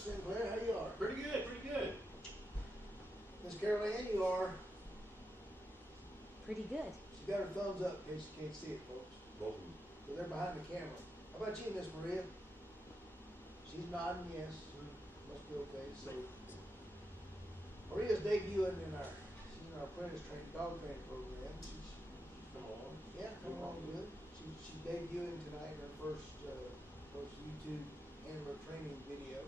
Sinclair, how you are? Pretty good, pretty good. Miss Carol Ann, you are? Pretty good. She got her thumbs up in case you can't see it, folks. Both of them. So they're behind the camera. How about you, Miss Maria? She's nodding yes. Must be okay. So Maria's debuting she's in our apprentice training, dog training program. She's Come on. yeah, coming along good. She's debuting tonight in her first YouTube handler training video.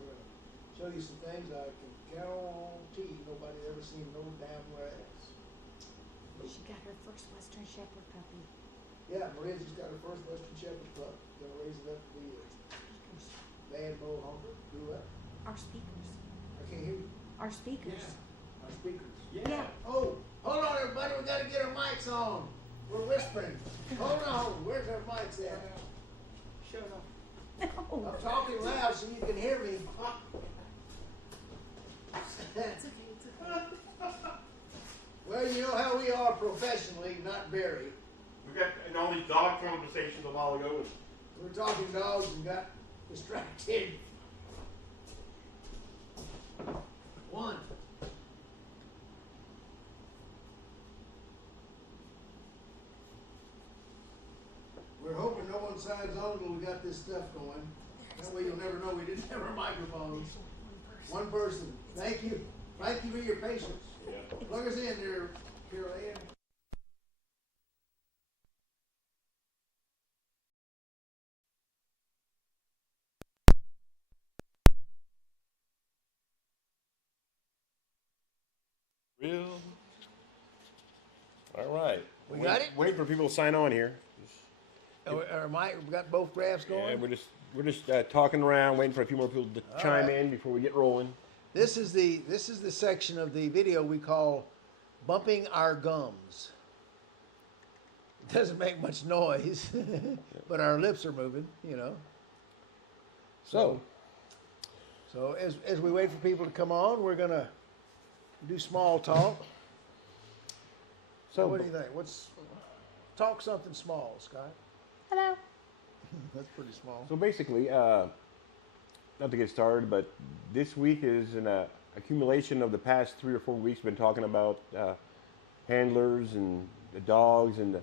We're gonna show you some things I can guarantee nobody ever seen no damn where else. She got her first Western Shepherd puppy. Yeah, Maria just got her first Western Shepherd pup. Gonna raise it up to be a Speakers. bad bull hunter. Do what? Our speakers. I can't hear you. Our speakers. Our speakers. Yeah. Oh, hold on, everybody. We gotta get our mics on. We're whispering. Hold on. Where's our mics at? Shut up. No. I'm talking loud so you can hear me. It's okay, it's okay. Well, you know how we are professionally, not very. We got in all these dog conversations a while ago. We were talking dogs and got distracted. One. We're hoping no one signs on until we got this stuff going. That way you'll never know we didn't have our microphones. One person. Thank you. Thank you for your patience. Yeah. Plug us in there, Carol Ann. Real. All right. We got it? Wait for people to sign on here. Our mic, we got both graphs going. Yeah, we're just talking around, waiting for a few more people to chime in before we get rolling. This is the section of the video we call bumping our gums. It doesn't make much noise, but our lips are moving, you know. So as we wait for people to come on, we're gonna do small talk. So what do you think? Talk something small, Scott? Hello. That's pretty small. So basically, not to get started, but this week is an accumulation of the past 3 or 4 weeks. We've been talking about handlers and the dogs and the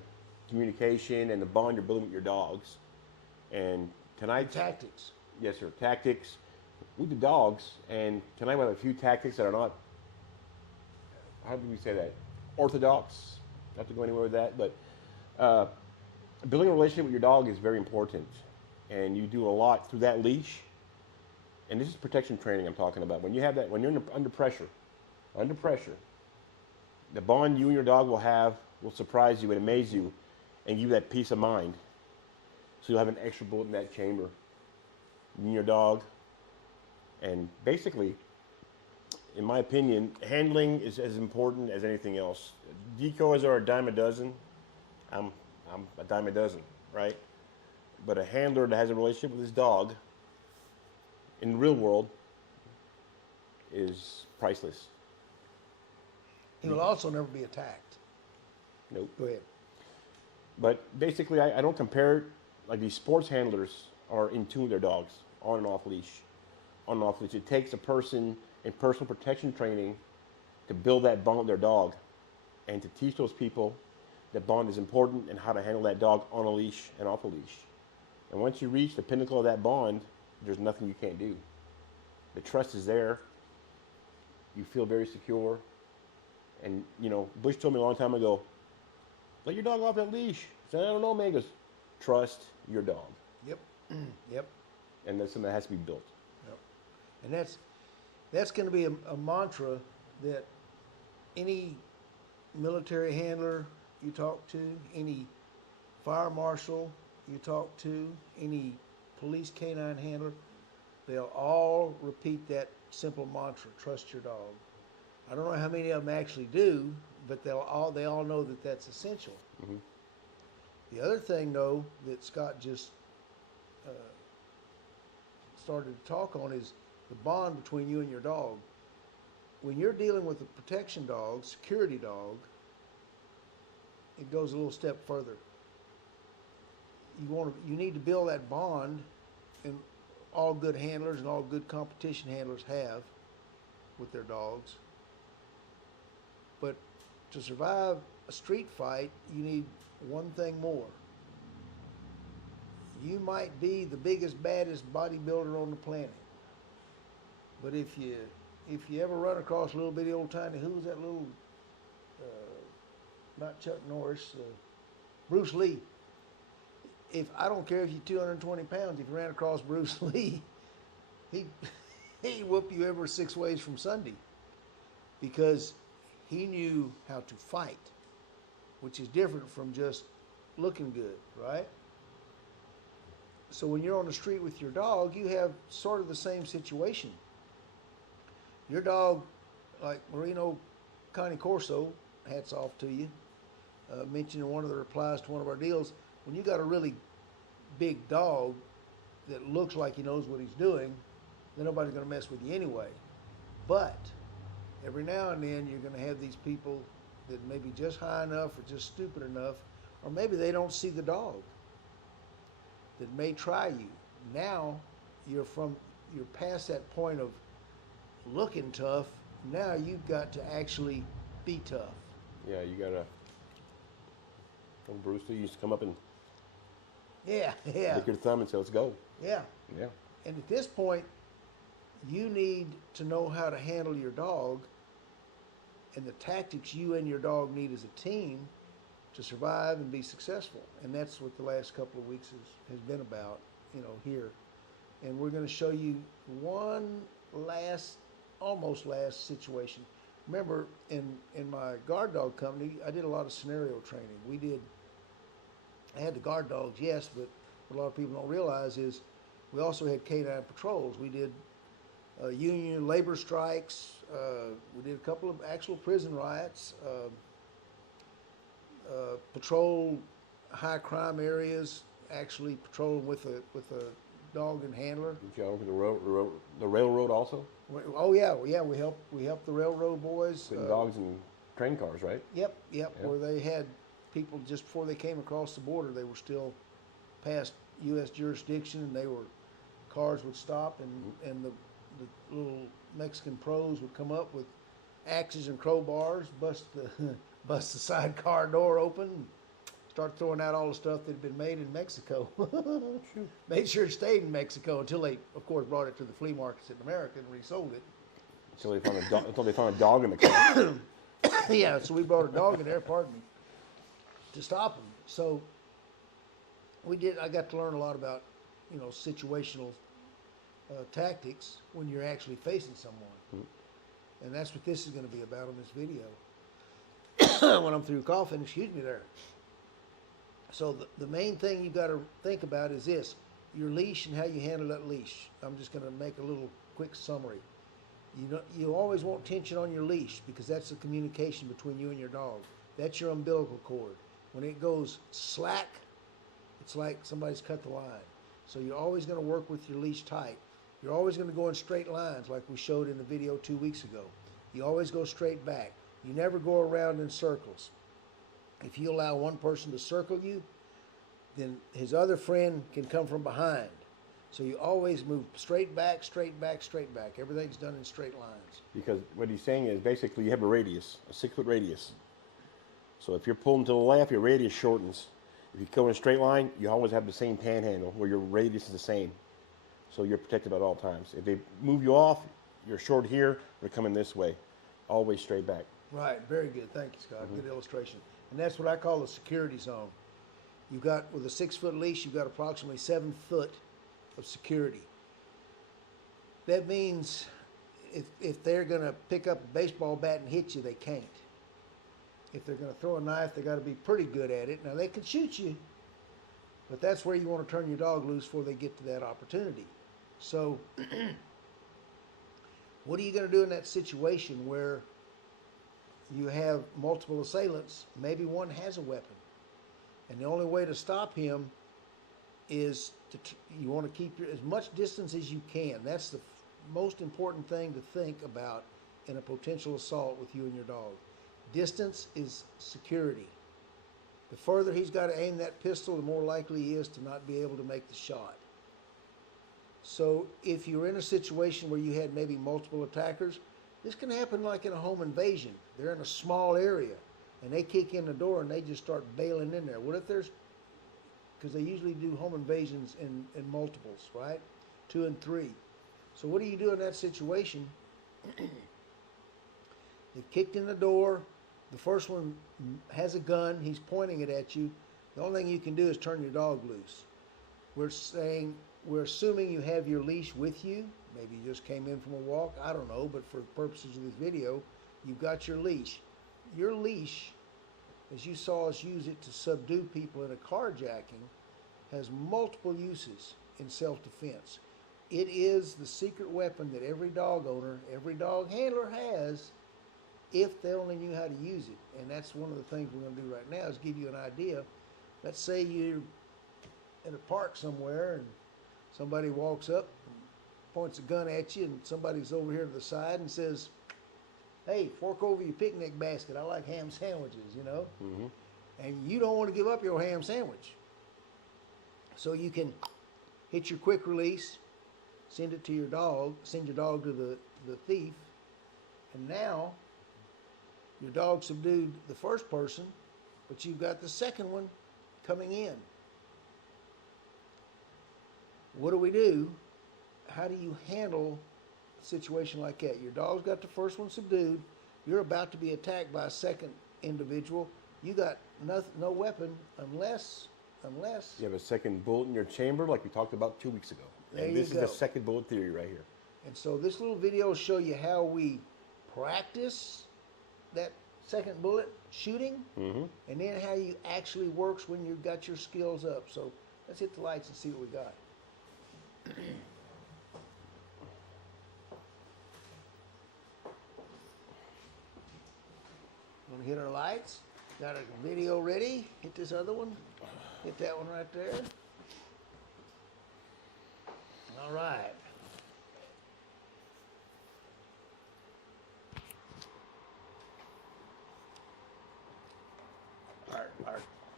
communication and the bond you're building with your dogs. And tonight, Tactics. yes, sir, tactics with the dogs. And tonight we have a few tactics that are not, how do we say that, orthodox. Not to go anywhere with that, but building a relationship with your dog is very important, and you do a lot through that leash. And this is protection training I'm talking about. When you have that, when you're under pressure, the bond you and your dog will have will surprise you and amaze you, and give you that peace of mind. So you'll have an extra bullet in that chamber. You and your dog, and basically, in my opinion, handling is as important as anything else. Decoys are a dime a dozen. I'm a dime a dozen, right? But a handler that has a relationship with his dog in the real world is priceless. He will also never be attacked. Nope. Go ahead. But basically, I don't compare it, like these sports handlers are in tune with their dogs, on and off leash. On and off leash. It takes a person in personal protection training to build that bond with their dog and to teach those people that bond is important and how to handle that dog on a leash and off a leash. And once you reach the pinnacle of that bond, there's nothing you can't do. The trust is there. You feel very secure. And, you know, Bush told me a long time ago, let your dog off that leash. I said, I don't know, man. He goes, trust your dog. Yep. Yep. And that's something that has to be built. Yep. And that's going to be a mantra that any military handler you talk to, any fire marshal you talk to, any police canine handler, they'll all repeat that simple mantra, trust your dog. I don't know how many of them actually do, but they all know that that's essential. Mm-hmm. The other thing, though, that Scott just started to talk on is the bond between you and your dog. When you're dealing with a protection dog, security dog, it goes a little step further. You need to build that bond, and all good handlers and all good competition handlers have with their dogs. But to survive a street fight, you need one thing more. You might be the biggest, baddest bodybuilder on the planet, but if you ever run across a little bitty old tiny, who was that little, not Chuck Norris, Bruce Lee. I don't care if you're 220 pounds, if you ran across Bruce Lee, he'd whoop you ever 6 ways from Sunday, because he knew how to fight, which is different from just looking good, right? So when you're on the street with your dog, you have sort of the same situation. Your dog, like Marino Cane Corso, hats off to you, mentioned in one of the replies to one of our deals, when you got a really big dog that looks like he knows what he's doing, then nobody's going to mess with you anyway. But every now and then you're going to have these people that may be just high enough or just stupid enough, or maybe they don't see the dog, that may try you. Now you're past that point of looking tough. Now you've got to actually be tough. Yeah, you gotta. Bruce Lee used to come up and Yeah. lick your thumb and say, "Let's go." Yeah. Yeah. And at this point, you need to know how to handle your dog and the tactics you and your dog need as a team to survive and be successful. And that's what the last couple of weeks has been about, here. And we're going to show you one almost last situation. Remember, in my guard dog company, I did a lot of scenario training. I had the guard dogs, yes, but what a lot of people don't realize is we also had canine patrols. We did union labor strikes. We did a couple of actual prison riots. Patrol high crime areas, actually patrolling with a dog and handler. Did you go over the railroad also? Oh yeah, we helped the railroad boys. Putting dogs in train cars, right? Yep. Where they had people just before they came across the border, they were still past U.S. jurisdiction, and cars would stop, and the little Mexican pros would come up with axes and crowbars, bust the sidecar door open, start throwing out all the stuff that had been made in Mexico. Made sure it stayed in Mexico until they, of course, brought it to the flea markets in America and resold it. Until they found a dog in the car. Yeah, so we brought a dog in there, pardon me, to stop them. So I got to learn a lot about, situational tactics when you're actually facing someone. Mm-hmm. And that's what this is going to be about on this video. When I'm through coughing, excuse me there. So the main thing you got to think about is this: your leash and how you handle that leash. I'm just going to make a little quick summary. You always want tension on your leash, because that's the communication between you and your dog. That's your umbilical cord. When it goes slack, it's like somebody's cut the line. So you're always going to work with your leash tight. You're always going to go in straight lines, like we showed in the video 2 weeks ago. You always go straight back. You never go around in circles. If you allow one person to circle you, then his other friend can come from behind. So you always move straight back, straight back, straight back. Everything's done in straight lines. Because what he's saying is basically you have a radius, a 6 foot radius. So if you're pulling to the left, your radius shortens. If you go in a straight line, you always have the same panhandle where your radius is the same. So you're protected at all times. If they move you off, you're short here, they're coming this way. Always straight back. Right, very good. Thank you, Scott. Good illustration. And that's what I call a security zone. You got, with a 6 foot leash, you've got approximately 7 foot of security. That means if they're going to pick up a baseball bat and hit you, they can't. If they're going to throw a knife, they got to be pretty good at it. Now, they can shoot you, but that's where you want to turn your dog loose before they get to that opportunity. So what are you going to do in that situation where you have multiple assailants? Maybe one has a weapon, and the only way to stop him is you want to keep as much distance as you can. That's the most important thing to think about in a potential assault with you and your dog. Distance is security. The further he's got to aim that pistol, the more likely he is to not be able to make the shot. So if you're in a situation where you had maybe multiple attackers, this can happen like in a home invasion. They're in a small area and they kick in the door and they just start bailing in there. What if there's, because they usually do home invasions in multiples, right? 2 and 3. So what do you do in that situation? They've kicked in the door. The first one has a gun. He's pointing it at you. The only thing you can do is turn your dog loose. We're assuming you have your leash with you. Maybe you just came in from a walk. I don't know, but for the purposes of this video, you've got your leash. Your leash, as you saw us use it to subdue people in a carjacking, has multiple uses in self-defense. It is the secret weapon that every dog owner, every dog handler has, if they only knew how to use it. And that's one of the things we're going to do right now is give you an idea. Let's say you're in a park somewhere and somebody walks up and points a gun at you, and somebody's over here to the side and says, "Hey, fork over your picnic basket. I like ham sandwiches," you know? Mm-hmm. And you don't want to give up your ham sandwich. So you can hit your quick release, send it to your dog, send your dog to the thief, and now your dog subdued the first person, but you've got the second one coming in. What do we do? How do you handle a situation like that? Your dog's got the first one subdued. You're about to be attacked by a second individual. You got no weapon unless You have a second bullet in your chamber, like we talked about 2 weeks ago. There And you this is go. the second bullet theory right here. And so this little video will show you how we practice that second bullet shooting, Mm-hmm. and then how you actually works when you've got your skills up. So let's hit the lights and see what we got. Gonna hit our lights. Got a video ready. Hit this other one. Hit that one right there. All right.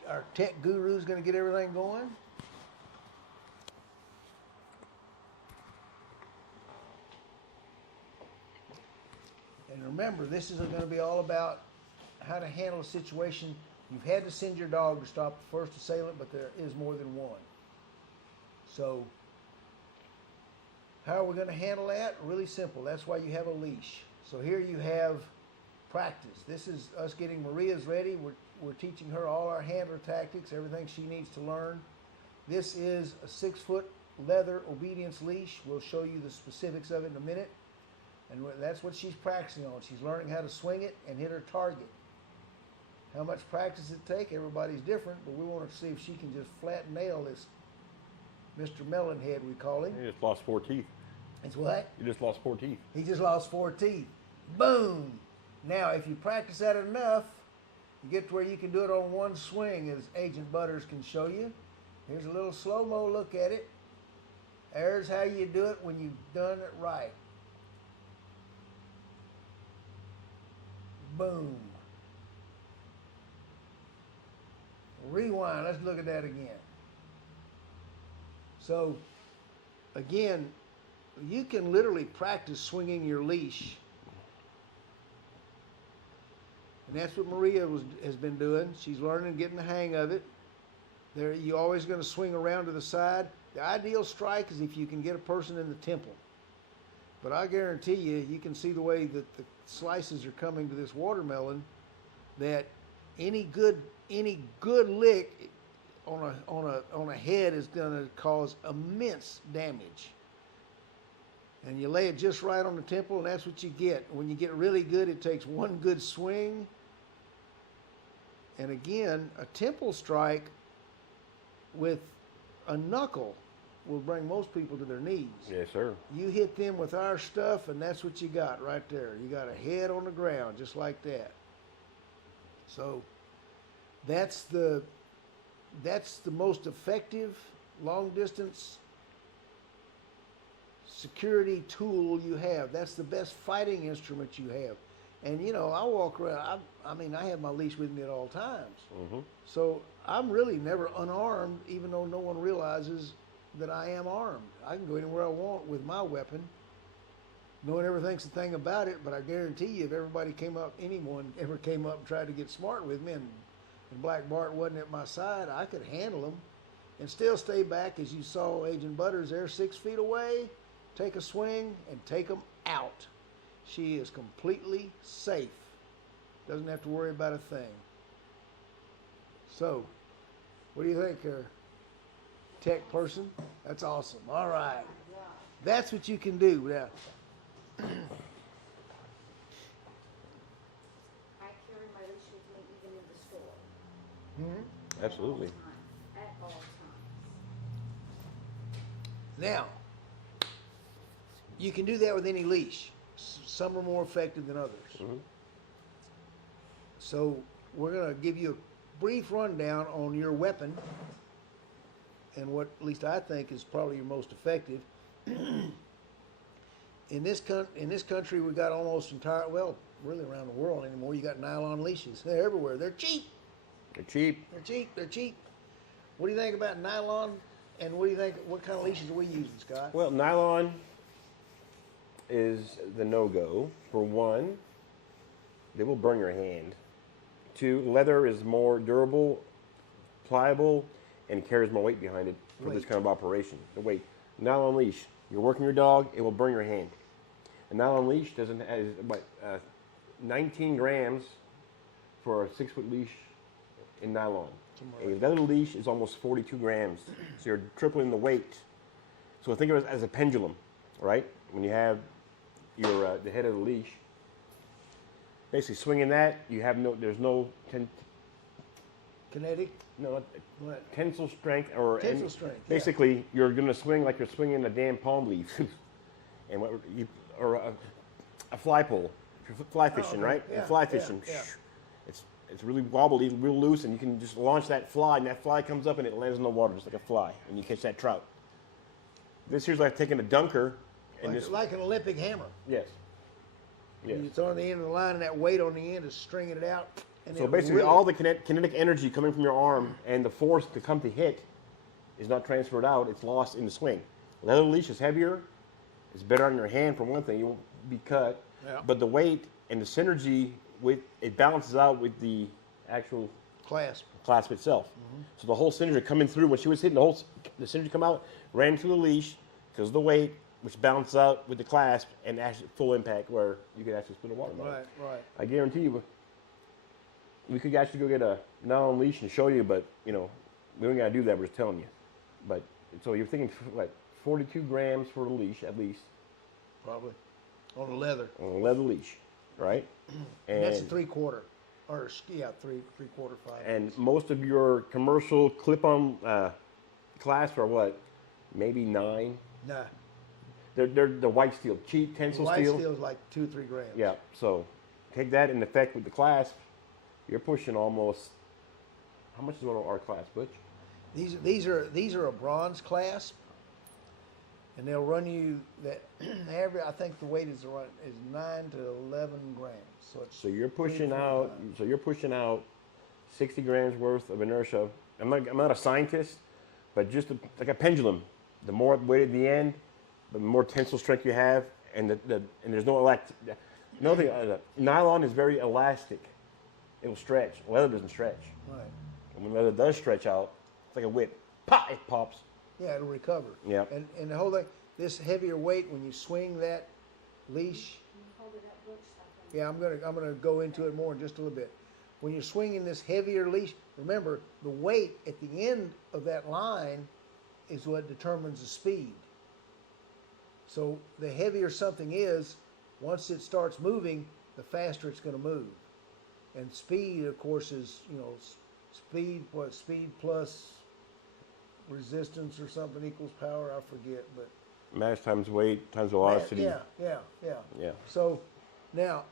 Our tech guru's going to get everything going. And remember, this is going to be all about how to handle a situation. You've had to send your dog to stop the first assailant, but there is more than one. So, how are we going to handle that? Really simple. That's why you have a leash. So here you have practice. This is us getting Maria's ready. We're teaching her all our handler tactics, everything she needs to learn. This is a 6-foot leather obedience leash. We'll show you the specifics of it in a minute. And that's what she's practicing on. She's learning how to swing it and hit her target. How much practice it take? Everybody's different, but we want to see if she can just flat nail this Mr. Melonhead, we call him. You just lost 4 teeth. It's what? You just lost 4 teeth. He just lost 4 teeth. Boom! Now, if you practice that enough, you get to where you can do it on one swing, as Agent Butters can show you. Here's a little slow-mo look at it. There's how you do it when you've done it right. Boom. Rewind. Let's look at that again. So, again, you can literally practice swinging your leash. And that's what Maria has been doing. She's learning, getting the hang of it. You're always going to swing around to the side. The ideal strike is if you can get a person in the temple. But I guarantee you, you can see the way that the slices are coming to this watermelon, that any good lick on a head is going to cause immense damage. And you lay it just right on the temple, and that's what you get. When you get really good, it takes one good swing. And again, a temple strike with a knuckle will bring most people to their knees. Yes, sir. You hit them with our stuff, and that's what you got right there. You got a head on the ground, just like that. So that's the most effective long-distance security tool you have. That's the best fighting instrument you have. And, you know, I walk around, I have my leash with me at all times. Mm-hmm. So I'm really never unarmed, even though no one realizes that I am armed. I can go anywhere I want with my weapon, knowing everything's the thing about it. But I guarantee you, if anyone ever came up and tried to get smart with me, and Black Bart wasn't at my side, I could handle them and still stay back, as you saw Agent Butters there, 6 feet away, take a swing and take them out. She is completely safe. Doesn't have to worry about a thing. So, what do you think, tech person? That's awesome. All right. That's what you can do. Now, I carry my leash with me even in the store. Absolutely. At all times. now, you can do that with any leash. Some are more effective than others. So we're going to give you a brief rundown on your weapon and what, at least I think, is probably your most effective. In this country, we got almost really around the world anymore, you got nylon leashes. They're everywhere. They're cheap. They're cheap. They're cheap. What do you think about nylon? And what kind of leashes are we using, Scott? Well, nylon is the no-go. For one, they will burn your hand. Two, leather is more durable, pliable, and carries more weight behind it for this kind of operation. The weight. Nylon leash. You're working your dog, it will burn your hand. A nylon leash doesn't has 19 grams for a 6-foot leash in nylon. A leather leash is almost 42 grams, so you're tripling the weight. So think of it as a pendulum, right? When you have your the head of the leash, basically swinging that, there's no Kinetic? tensile strength Tensile strength. Basically, you're going to swing like you're swinging a damn palm leaf, or a fly pole. If you're fly fishing, right? Yeah, Fly fishing. yeah. It's really wobbly, real loose, and you can just launch that fly, and that fly comes up and it lands in the water just like a fly, and you catch that trout. This here's like taking a dunker and Like an Olympic hammer. Yes. It's on the end of the line, and that weight on the end is stringing it out. And So basically, all the kinetic energy coming from your arm and the force to come to hit is not transferred out. It's lost in the swing. Leather leash is heavier. It's better on your hand for one thing. You won't be cut. Yeah. But the weight and the synergy it balances out with the actual clasp itself. So the whole synergy coming through when she was hitting the synergy come out, ran through the leash because of the weight, which balances out with the clasp and actually full impact where you could actually spin a watermelon. Right. I guarantee you, we could actually go get a nylon leash and show you, but we don't gotta do that. We're just telling you. But so you're thinking 42 grams for a leash at least. Probably. On a leather. On a leather leash, right? And that's a 3/4, or 3/4, 5. And most of your commercial clip-on clasps are what? Maybe 9. Nah. They're the white steel, cheap tensile steel. White steel is like 2 or 3 grams. Yeah. So take that in effect with the clasp. You're pushing almost. How much is one of our clasp, Butch? These are a bronze clasp, and they'll run you that average. I think the weight is 9 to 11 grams. So you're pushing out. So you're pushing out 60 grams worth of inertia. I'm not a scientist, but just like a pendulum. The more weight at the end, the more tensile strength you have, and and there's no another thing. Nylon is very elastic. It'll stretch. Leather doesn't stretch. Right. And when leather does stretch out, it's like a whip. Pop! It pops. Yeah, it'll recover. Yeah. And the whole thing, this heavier weight when you swing that leash. Hold it up, Butch, so I can- Yeah, I'm gonna go into it more in just a little bit. When you're swinging this heavier leash, remember the weight at the end of that line is what determines the speed. So the heavier something is, once it starts moving, the faster it's going to move. And speed, of course, is speed plus resistance or something equals power. I forget, but Mass times weight times velocity. Yeah. So now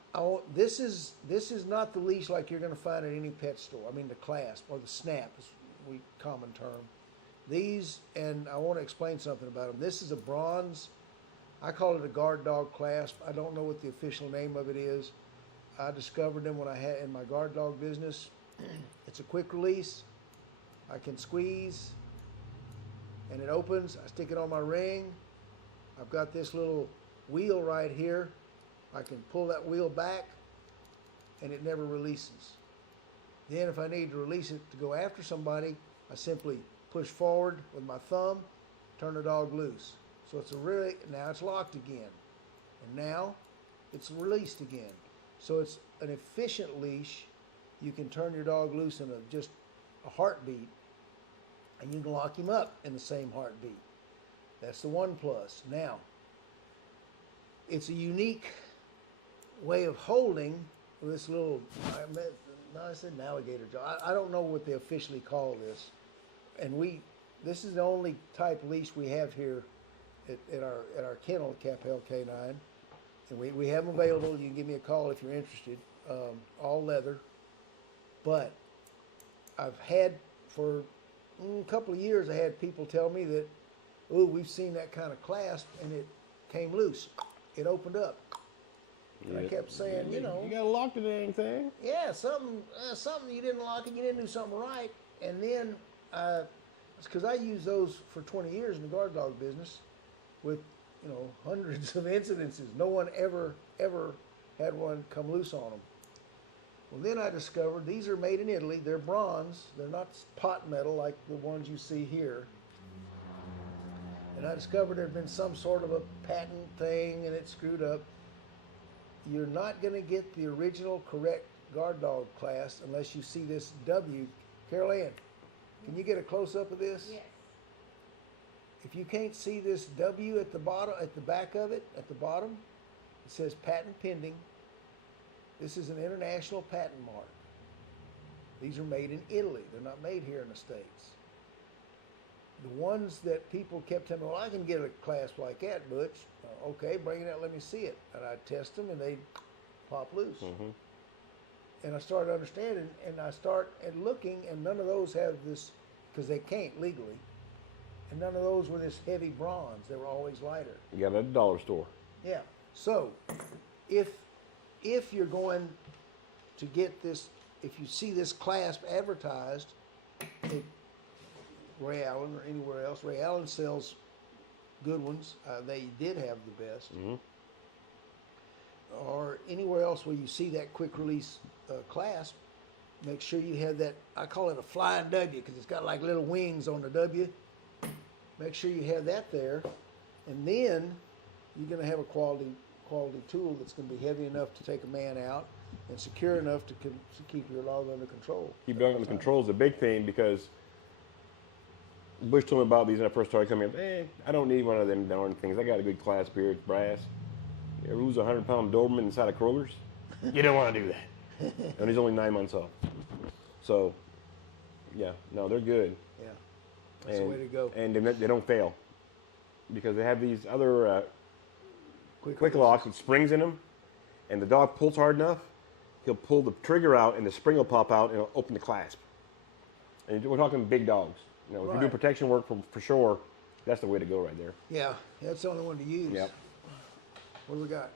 this is not the leash like you're going to find at any pet store. I mean the clasp or the snap is we common term. These, and I want to explain something about them. This is a bronze. I call it a guard dog clasp. I don't know what the official name of it is. I discovered them when I had in my guard dog business. It's a quick release. I can squeeze, and it opens. I stick it on my ring. I've got this little wheel right here. I can pull that wheel back, and it never releases. Then if I need to release it to go after somebody, I simply push forward with my thumb, turn the dog loose. So now it's locked again. And now it's released again. So it's an efficient leash. You can turn your dog loose in just a heartbeat, and you can lock him up in the same heartbeat. That's the one plus. Now, it's a unique way of holding this little, I said navigator jaw. I don't know what they officially call this. And this is the only type leash we have here at our kennel at Capel K9. And we have them available. You can give me a call if you're interested. All leather. But I've had, for a couple of years, I had people tell me that, oh, we've seen that kind of clasp, and it came loose. It opened up. And I kept saying, you gotta lock the dang thing. Yeah, something you didn't lock it, you didn't do something right. And then, it's because I used those for 20 years in the guard dog business with, hundreds of incidences. No one ever had one come loose on them. Well, then I discovered these are made in Italy. They're bronze. They're not pot metal like the ones you see here. And I discovered there had been some sort of a patent thing and it screwed up. You're not going to get the original correct guard dog class unless you see this W. Carol Ann, can you get a close-up of this? Yes. If you can't see this W at the bottom, at the back of it, at the bottom, it says patent pending. This is an international patent mark. These are made in Italy. They're not made here in the States. The ones that people kept telling me, well, I can get a clasp like that, Butch. Okay, bring it out, let me see it. And I'd test them, and they'd pop loose. Mm-hmm. And I started understanding, and I start looking, and none of those have this, because they can't legally. And none of those were this heavy bronze. They were always lighter. You got it at a dollar store. Yeah. So, if you're going to get this, if you see this clasp advertised at Ray Allen or anywhere else, Ray Allen sells good ones. They did have the best. Mm-hmm. Or anywhere else where you see that quick release clasp, make sure you have that. I call it a flying W because it's got like little wings on the W. Make sure you have that there, and then you're going to have a quality tool that's going to be heavy enough to take a man out and secure enough to keep your dog under control. Keep dog under control is a big thing because Bush told me about these when I first started coming in. I don't need one of them darn things. I got a good clasp here. It's brass. You ever lose a 100-pound Doberman inside of Kroger's? You don't want to do that. And he's only 9 months old. So, yeah, no, they're good. Yeah, that's the way to go. And they don't fail because they have these other quick locks with springs in them, and the dog pulls hard enough, he'll pull the trigger out, and the spring will pop out, and it'll open the clasp. And we're talking big dogs. If you do protection work for sure, that's the way to go right there. Yeah, that's the only one to use. Yep. What do we got?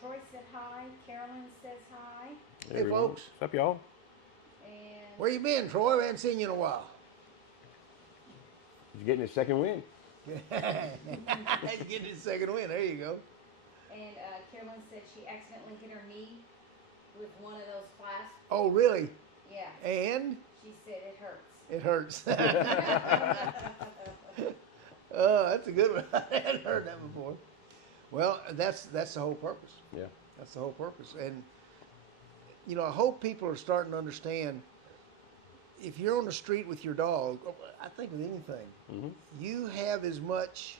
Troy said hi. Carolyn says hi. Hey, folks. What's up, y'all? And Where you been, Troy? We haven't seen you in a while. He's getting his second win. He's getting his second win. There you go. And Carolyn said she accidentally hit her knee with one of those clasps. Oh, really? Yeah. And? She said it hurts. It hurts. That's a good one. I hadn't heard that before. Well, that's the whole purpose. Yeah. That's the whole purpose. And, I hope people are starting to understand, if you're on the street with your dog, I think with anything, Mm-hmm. you have as much,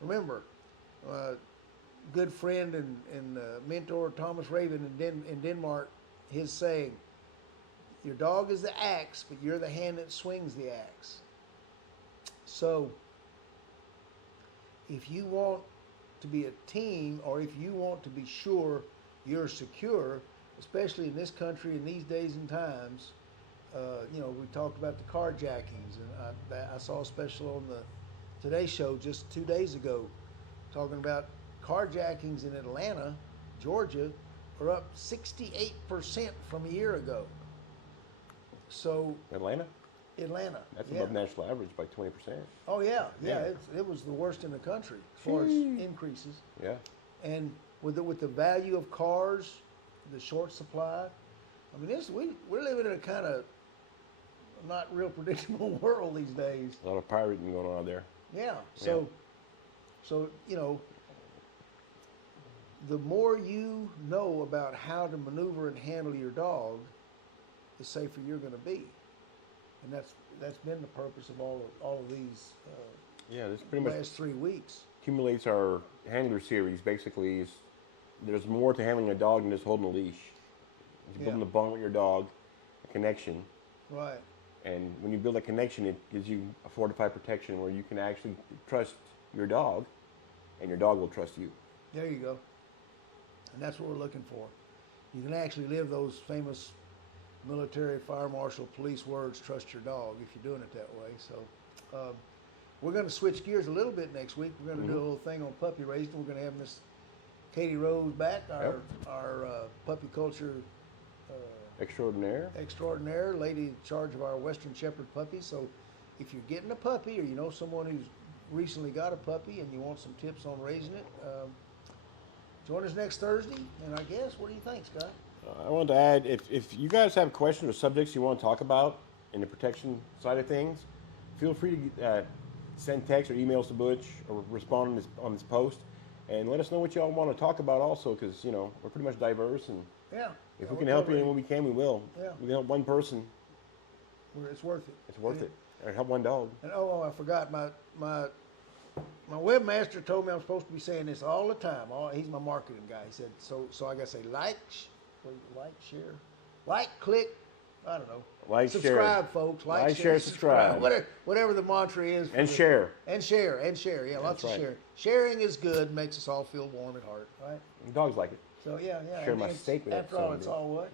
remember, good friend and mentor Thomas Raven in Denmark, his saying, your dog is the axe, but you're the hand that swings the axe. So, if you want to be a team, or if you want to be sure you're secure, especially in this country in these days and times, we talked about the carjackings, and I saw a special on the Today Show just 2 days ago talking about carjackings in Atlanta, Georgia, are up 68% from a year ago. So Atlanta? Atlanta. That's yeah. above national average by 20%. Oh yeah, yeah. Yeah. It was the worst in the country as far as increases. Yeah. And with the value of cars, the short supply. I mean, we're living in a kind of not real predictable world these days. A lot of pirating going on out there. Yeah. So you know, the more you know about how to maneuver and handle your dog, the safer you're going to be. And that's been the purpose of all of these Yeah, this pretty much last 3 weeks. accumulates our handler series. Basically, is there's more to handling a dog than just holding a leash. You're building a bond with your dog, a connection, Right. and when you build a connection, it gives you a fortified protection where you can actually trust your dog, and your dog will trust you. There you go. And that's what we're looking for. You can actually live those famous military, fire marshal, police words, trust your dog, if you're doing it that way. So we're going to switch gears a little bit next week. We're going to do a little thing on puppy raising. We're going to have Miss Katie Rose back, our puppy culture extraordinaire, lady in charge of our Western Shepherd puppies. So if you're getting a puppy or you know someone who's recently got a puppy and you want some tips on raising it, join us next Thursday. And I guess, what do you think, Scott? I wanted to add, if you guys have questions or subjects you want to talk about in the protection side of things, feel free to send text or emails to Butch or respond on this post, and let us know what y'all want to talk about also, because we're pretty much diverse, and if we can help you in what we can, we will. Yeah. We can help one person. It's worth it. It's worth it. Or help one dog. And I forgot, my webmaster told me I'm supposed to be saying this all the time. He's my marketing guy. He said, so I got to say click, I don't know. Subscribe, share. folks. Like, share, subscribe. Whatever the mantra is. And share. And share. Yeah, lots of sharing. Sharing is good, makes us all feel warm at heart, right? And dogs like it. So, yeah. Share my steak with after that all, son, it's dude. all what?